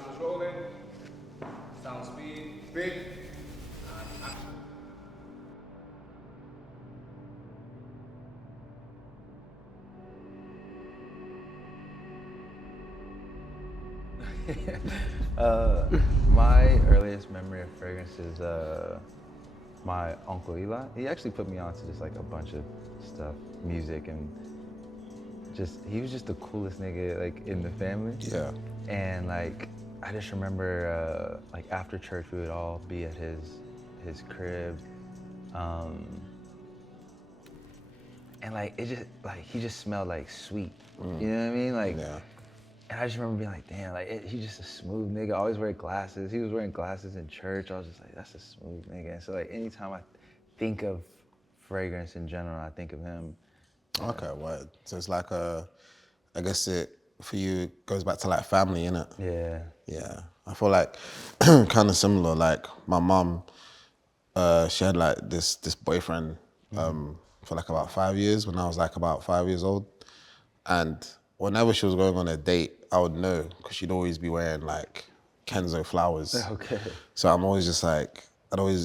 Cameras rolling. Sound speed. Speed. And action. My earliest memory of fragrance is my uncle Eli. He actually put me on to just like a bunch of stuff, music, and he was just the coolest nigga like in the family. Yeah. And like I just remember like after church we would all be at his crib, and like it just like he just smelled like sweet. You know what I mean? Like. Yeah. And I just remember being like, damn, like he's just a smooth nigga. Always wearing glasses. He was wearing glasses in church. I was just like, that's a smooth nigga. And so like anytime I think of fragrance in general, I think of him. Okay, well, so it's like I guess it for you goes back to like family, innit? Yeah. Yeah, I feel like kind of similar. Like my mom, she had like this boyfriend for like about 5 years when I was like about 5 years old, and whenever she was going on a date, I would know because she'd always be wearing like Kenzo flowers. Okay. So I'm always just like,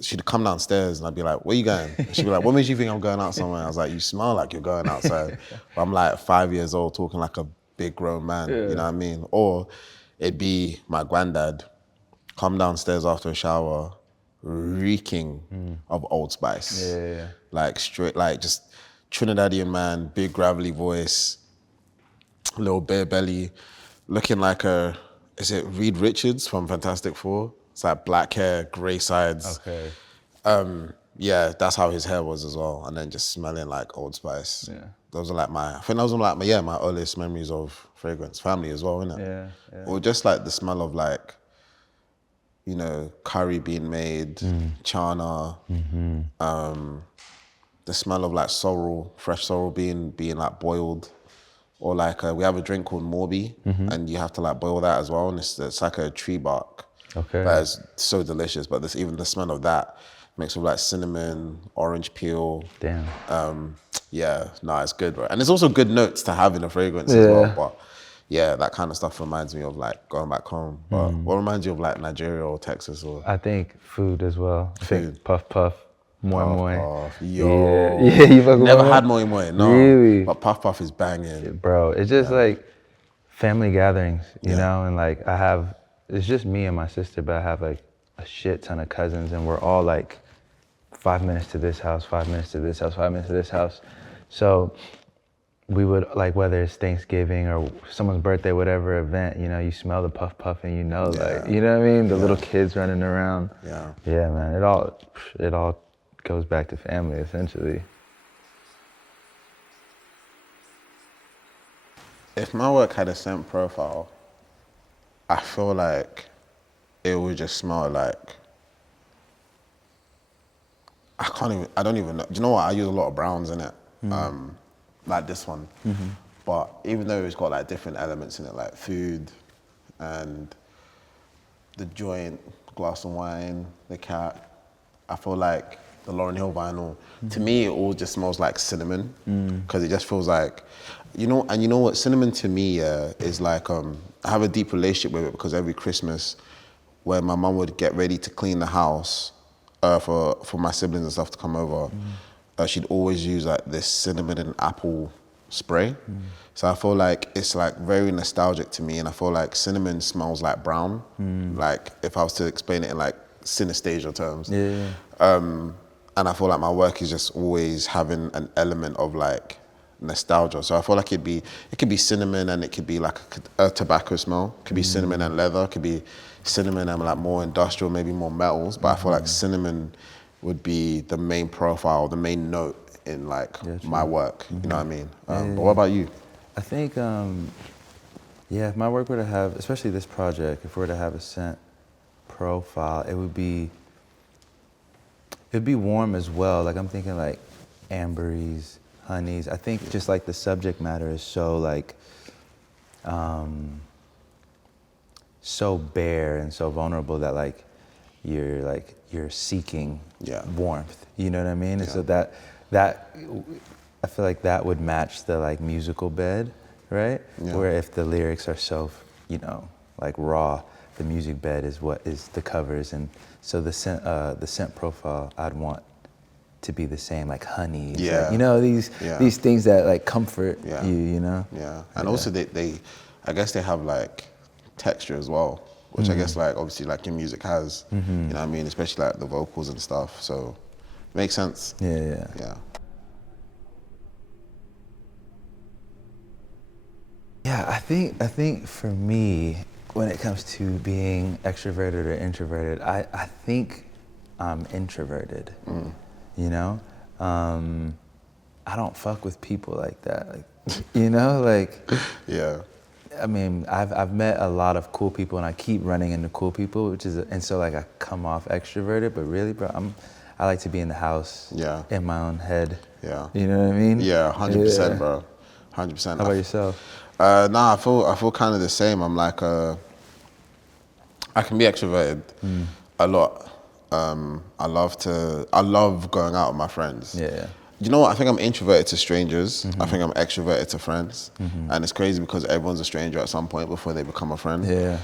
she'd come downstairs and I'd be like, where you going? And she'd be like, what makes you think I'm going out somewhere? I was like, you smell like you're going outside. But I'm like 5 years old talking like a big grown man, you know what I mean? Or it'd be my granddad come downstairs after a shower, reeking of Old Spice. Yeah. Like straight, like just Trinidadian man, big gravelly voice, little bare belly, looking like is it Reed Richards from Fantastic Four? It's like black hair, grey sides. Okay. Yeah, that's how his hair was as well. And then just smelling like Old Spice. Yeah. Those are like I think those are like my earliest memories of fragrance. Family as well, innit? Yeah. Or just like the smell of like, you know, curry being made, chana, the smell of like sorrel, fresh sorrel being like boiled. Or like we have a drink called Morbi, and you have to like boil that as well, and it's like a tree bark. Okay. That is so delicious, but even the smell of that mixed with like cinnamon, orange peel. Damn. Yeah, no, it's good, right? And it's also good notes to have in a fragrance as well, but yeah, that kind of stuff reminds me of like going back home. But what reminds you of like Nigeria or Texas or? I think food as well. I think puff puff. Moi moi. Puff, yo. Yeah, you fucking Never had moi moi, no. Really? But puff puff is banging. Bro, it's just like family gatherings, you know? And like it's just me and my sister, but I have like a shit ton of cousins and we're all like 5 minutes to this house, 5 minutes to this house, 5 minutes to this house. So we would like, whether it's Thanksgiving or someone's birthday, whatever event, you know, you smell the puff puff and you know, like, you know what I mean? The little kids running around. Yeah. Yeah, man, it all goes back to family, essentially. If my work had a scent profile, I feel like it would just smell like, I don't even know. Do you know what? I use a lot of browns in it, like this one. But even though it's got like different elements in it, like food and the joint, glass of wine, the cat, I feel like the Lauryn Hill vinyl, to me, it all just smells like cinnamon, because it just feels like, you know what, cinnamon to me is like, I have a deep relationship with it because every Christmas, when my mum would get ready to clean the house for my siblings and stuff to come over, she'd always use like this cinnamon and apple spray. So I feel like it's like very nostalgic to me, and I feel like cinnamon smells like brown, like if I was to explain it in like synesthesia terms. And I feel like my work is just always having an element of like nostalgia. So I feel like it could be cinnamon and it could be like a tobacco smell. It could be cinnamon and leather. It could be cinnamon and like more industrial, maybe more metals. But I feel like cinnamon would be the main profile, the main note in like my work. You know what I mean? But what about you? I think, if my work were to have, especially this project, if we were to have a scent profile, it'd be warm as well. Like I'm thinking like amberies, honeys. I think just like the subject matter is so like, so bare and so vulnerable that like you're seeking warmth. You know what I mean? And so that I feel like that would match the like musical bed, right? Where if the lyrics are so, you know, like raw, the music bed is what is the covers, and so the scent profile I'd want to be the same, like honey. Yeah. Like, you know, these things that like comfort you, you know? Yeah. And also they I guess they have like texture as well, which I guess like obviously like your music has, you know what I mean? Especially like the vocals and stuff. So makes sense. Yeah. Yeah, I think for me, when it comes to being extroverted or introverted, I think I'm introverted. You know, I don't fuck with people like that. Like, you know, like. Yeah. I mean, I've met a lot of cool people, and I keep running into cool people, and so like I come off extroverted, but really, bro, I like to be in the house. Yeah. In my own head. Yeah. You know what I mean? Yeah, 100%, bro. 100%. How about yourself? Nah, I feel kind of the same. I'm like, I can be extroverted a lot. I love going out with my friends. Yeah. You know what? I think I'm introverted to strangers. I think I'm extroverted to friends. And it's crazy because everyone's a stranger at some point before they become a friend. Yeah.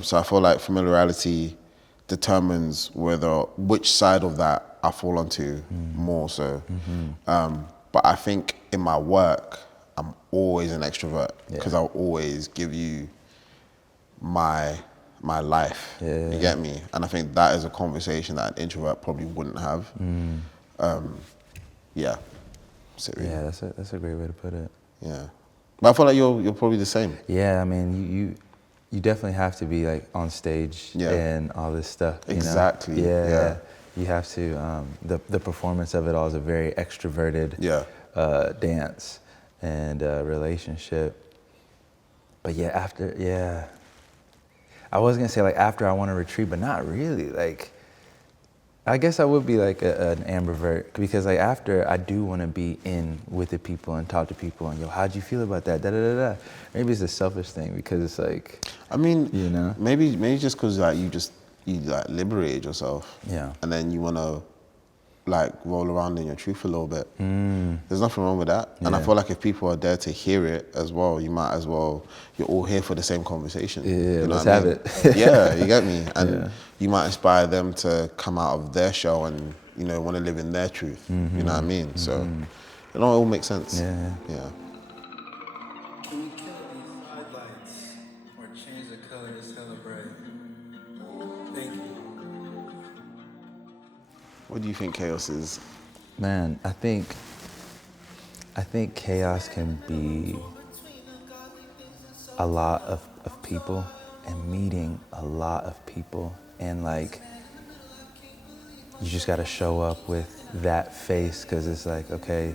So I feel like familiarity determines which side of that I fall onto more so. But I think in my work, I'm always an extrovert because I'll always give you my life. You get me? And I think that is a conversation that an introvert probably wouldn't have. Yeah. Yeah, that's a great way to put it. Yeah. But I feel like you're probably the same. Yeah, I mean, you definitely have to be like on stage and all this stuff. Exactly. You know? Yeah. You have to. The performance of it all is a very extroverted dance and relationship. But I was gonna say like after I want to retreat, but not really. Like, I guess I would be like an ambivert because like after I do want to be in with the people and talk to people and how'd you feel about that? Da da da da. Maybe it's a selfish thing because it's like. I mean, you know, maybe just because like you like liberated yourself. Yeah. And then you want to like roll around in your truth a little bit. There's nothing wrong with that. And I feel like if people are there to hear it as well, you might as well, you're all here for the same conversation. Yeah, you know let's have it. Yeah, you get me? And you might inspire them to come out of their shell and, you know, want to live in their truth. You know what I mean? So, it all makes sense. Yeah. Can we kill these highlights or change the color to celebrate? Thank you. What do you think chaos is? Man, I think chaos can be a lot of people and meeting a lot of people, and like you just got to show up with that face because it's like, okay,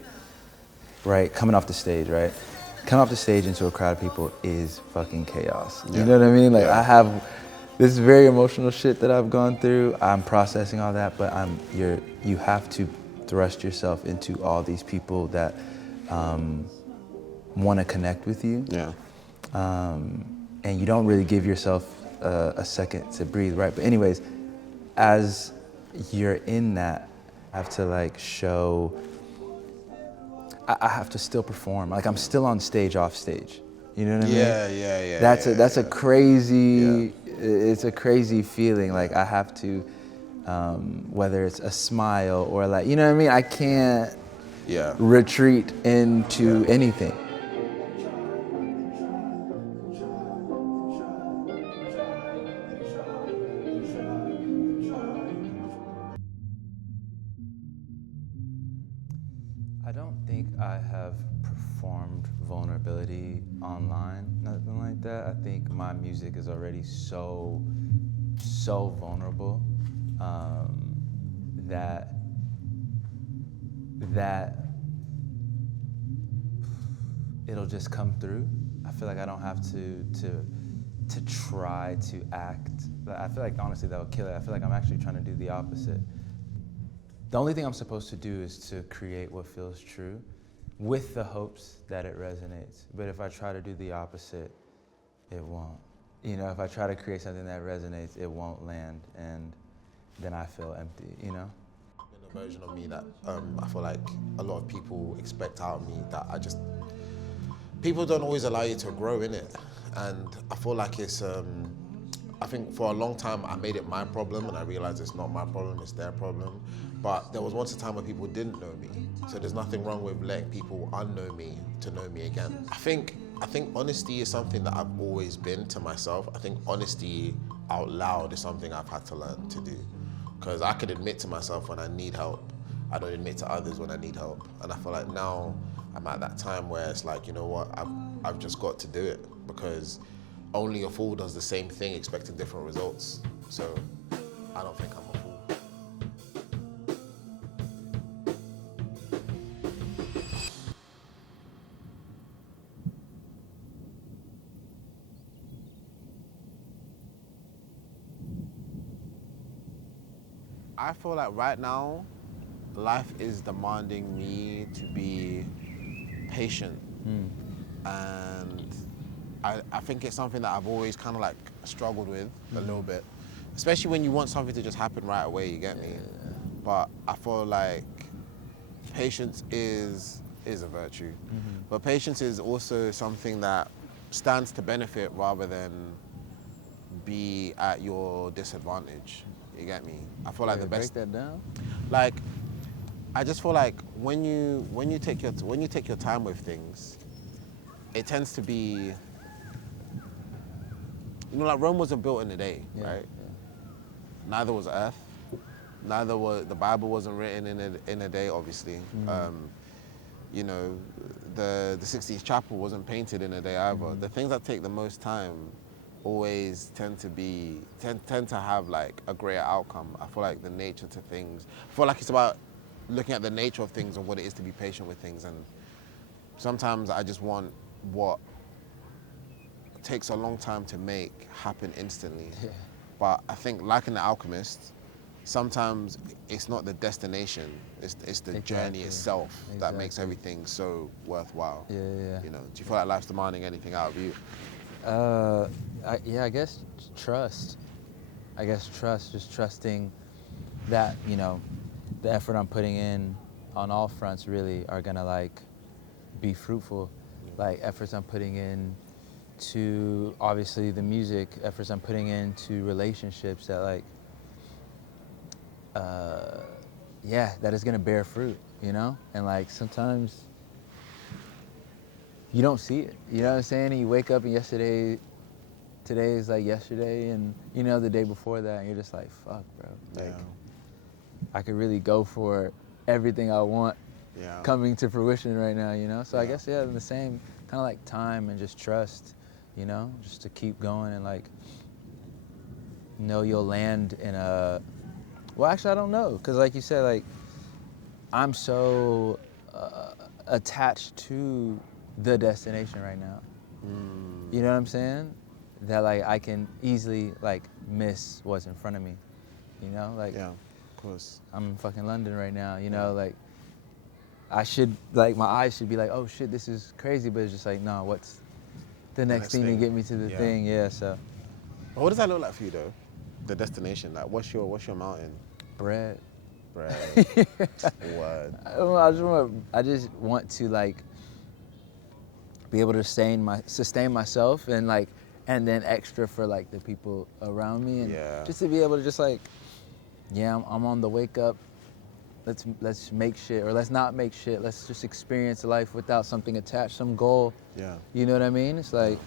right, coming off the stage into a crowd of people is fucking chaos. You know what I mean? Like I have this very emotional shit that I've gone through. I'm processing all that, but you have to thrust yourself into all these people that want to connect with you. Yeah. And you don't really give yourself a second to breathe, right? But anyways, as you're in that, I have to like show, I have to still perform. Like I'm still on stage, off stage. You know what I mean? Yeah. That's a crazy, it's a crazy feeling. Like I have to, whether it's a smile or like, you know what I mean? I can't retreat into anything. I don't think I have performed vulnerability online, nothing like that. I think my music is already so vulnerable that it'll just come through. I feel like I don't have to try to act. I feel like honestly that would kill it. I feel like I'm actually trying to do the opposite. The only thing I'm supposed to do is to create what feels true with the hopes that it resonates. But if I try to do the opposite, it won't. You know, if I try to create something that resonates, it won't land, and then I feel empty, you know? In a version of me that I feel like a lot of people expect out of me that people don't always allow you to grow in it. And I feel like it's I think for a long time I made it my problem, and I realized it's not my problem, it's their problem. But there was once a time where people didn't know me, so there's nothing wrong with letting people unknow me to know me again. I think honesty is something that I've always been to myself. I think honesty out loud is something I've had to learn to do, because I could admit to myself when I need help. I don't admit to others when I need help, and I feel like now I'm at that time where it's like, you know what, I've just got to do it, because only a fool does the same thing expecting different results. So I don't think I'm a fool. I feel like right now, life is demanding me to be patient. And I think it's something that I've always kind of like struggled with a little bit, especially when you want something to just happen right away, you get me? But I feel like patience is a virtue. But patience is also something that stands to benefit rather than be at your disadvantage. You get me? I feel like the best. Break that down. Like, I just feel like when you take your time with things, it tends to be, you know, like Rome wasn't built in a day, right? Yeah. Neither was Earth. Neither was the Bible wasn't written in a day, obviously. You know, the 60s chapel wasn't painted in a day either. The things that take the most time always tend to have like a greater outcome. I feel like the nature to things. I feel like it's about looking at the nature of things and what it is to be patient with things. And sometimes I just want what takes a long time to make happen instantly. Yeah. But I think, like in The Alchemist, sometimes it's not the destination, it's the journey itself that makes everything so worthwhile. Yeah. You know, do you feel like life's demanding anything out of you? I guess trust. Just trusting that, you know, the effort I'm putting in on all fronts really are gonna like be fruitful. Like efforts I'm putting in to obviously the music, efforts I'm putting into relationships that like, that is gonna bear fruit, you know? And like sometimes you don't see it, you know what I'm saying? And you wake up and today is like yesterday, and you know the day before that, and you're just like, fuck, bro. Like, I could really go for everything I want coming to fruition right now, you know? So I guess, in the same kind of like time and just trust, you know, just to keep going and like, know you'll land in a, well, actually, I don't know. Because like you said, like, I'm so attached to the destination right now. You know what I'm saying? That like I can easily like miss what's in front of me. You know, like, yeah, of course. I'm in fucking London right now. You know, like, I should, like, my eyes should be like, oh shit, this is crazy. But it's just like, no, what's the next thing to get me to the thing? Yeah, so. But what does that look like for you though? The destination, like, what's your mountain? Bread. Word. I just want to like be able to sustain myself and like, and then extra for like the people around me, and just to be able to just like, I'm on the wake up. Let's make shit, or let's not make shit. Let's just experience life without something attached, some goal. Yeah. You know what I mean? It's like,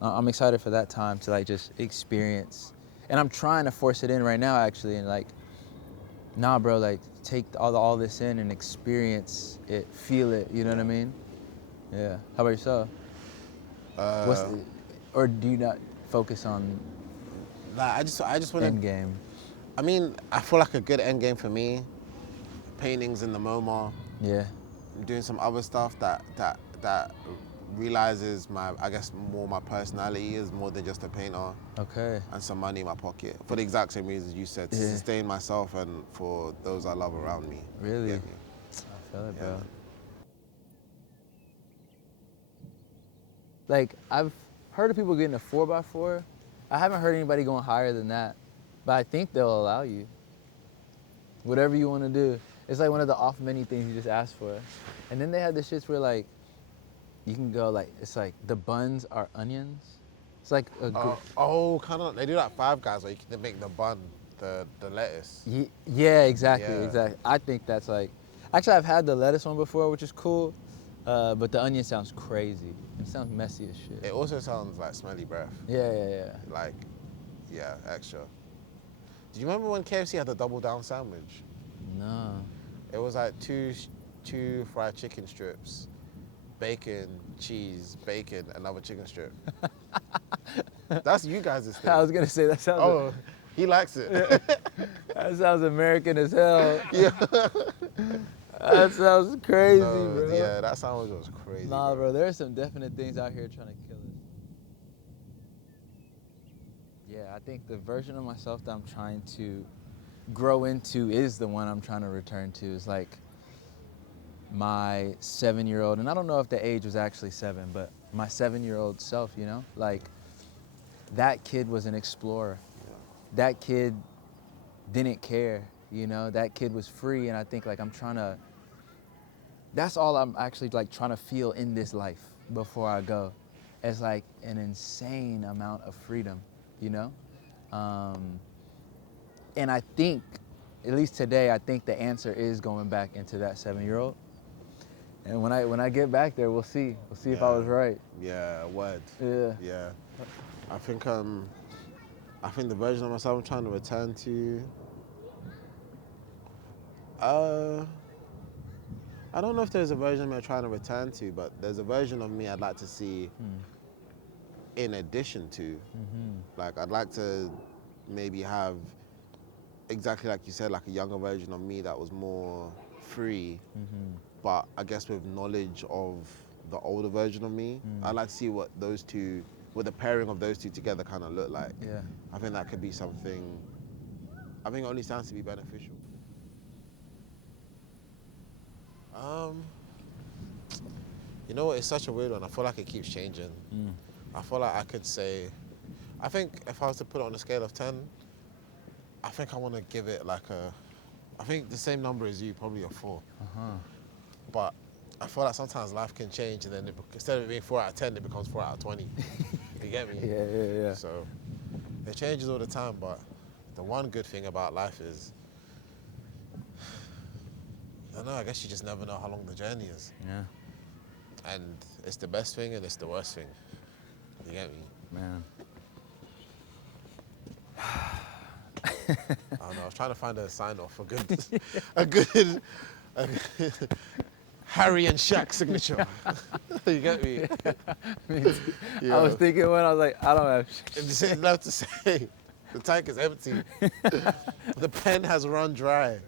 I'm excited for that time to like just experience, and I'm trying to force it in right now actually, and like, nah, bro, like take all this in and experience it, feel it. You know what I mean? Yeah. How about yourself? Or do you not focus on? Like, I just want end game. I mean, I feel like a good end game for me, paintings in the MoMA. Yeah. I'm doing some other stuff that realizes my personality is more than just a painter. Okay. And some money in my pocket for the exact same reasons you said, to sustain myself and for those I love around me. Really? Get me? I feel it, bro. Like, I've heard of people getting a 4x4. I haven't heard anybody going higher than that, but I think they'll allow you. Whatever you want to do. It's like one of the off many things you just ask for. And then they have the shits where like, you can go like, it's like the buns are onions. It's like a kind of. They do like Five Guys where you can make the bun, the lettuce. Yeah, exactly, Yeah. exactly. I think that's like, actually I've had the lettuce one before, which is cool, but the onion sounds crazy. It sounds messy as shit. It also sounds like smelly breath. Yeah. Like, yeah, extra. Do you remember when KFC had the double down sandwich? No. It was like two fried chicken strips, bacon, cheese, bacon, another chicken strip. That's you guys' thing. I was gonna say that sounds. Oh, he likes it. That sounds American as hell. Yeah. That sounds crazy, No, bro. yeah, that sandwich was crazy. Nah, bro, there are some definite things out here trying to kill us. Yeah, I think the version of myself that I'm trying to grow into is the one I'm trying to return to. It's like my 7-year-old, and I don't know if the age was actually 7, but my 7-year-old self, you know? Like, that kid was an explorer. That kid didn't care, you know? That kid was free, and I think like that's all I'm actually like trying to feel in this life before I go. It's like an insane amount of freedom, you know? And I think, at least today, I think the answer is going back into that 7-year-old. And when I get back there, we'll see. We'll see if I was right. Yeah, word. Yeah. Yeah. I think the version of myself I'm trying to return to. I don't know if there's a version of me I'm trying to return to, but there's a version of me I'd like to see in addition to. Like, I'd like to maybe have, exactly like you said, like a younger version of me that was more free, but I guess with knowledge of the older version of me. I'd like to see what the pairing of those two together kind of look like. Yeah. I think that could be something, I think it only stands to be beneficial. You know what, it's such a weird one. I feel like it keeps changing. I feel like I could say, I think if I was to put it on a scale of 10, I think I want to give it like I think the same number as you, probably a 4. But I feel like sometimes life can change and then instead of it being 4 out of 10, it becomes 4 out of 20. You get me? Yeah. So it changes all the time, but the one good thing about life is, I don't know, I guess you just never know how long the journey is. Yeah. And it's the best thing and it's the worst thing. You get me? Man. I don't know, I was trying to find a sign off, a good Harry and Shaq signature. You get me? I was thinking when I was like, I don't have shit. It's enough to say, the tank is empty. The pen has run dry.